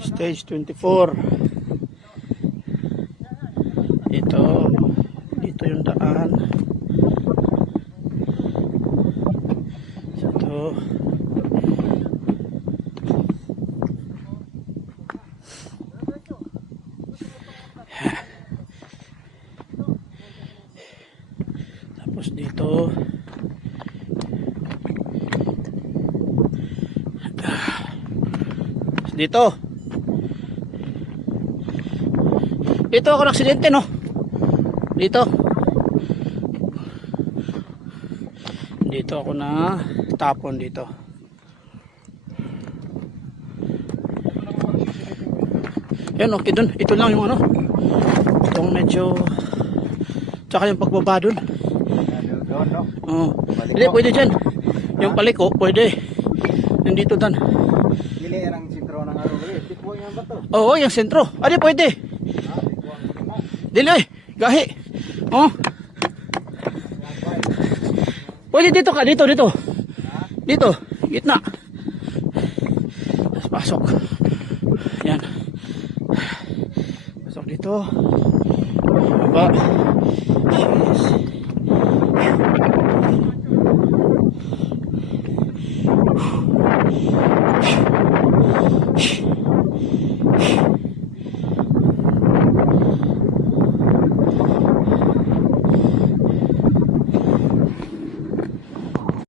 Stage 24. Dito yung daan. So ito. Tapos dito. Dito ako naksidente, no? Dito ako na tapon dito. Yan, okay dun. Ito lang yung ano. Itong medyo tsaka yung pagbaba dun. Hindi, pwede dyan. Yung paliko, pwede. Nandito dan. Dili ang sentro ng aro. Tipo yung bato. Oo, yung sentro. Adi, pwede. Dili, gahi. Oh. Pwede dito ka, dito. Dito, gitna. Tapos pasok. Yan. Pasok dito. Baba.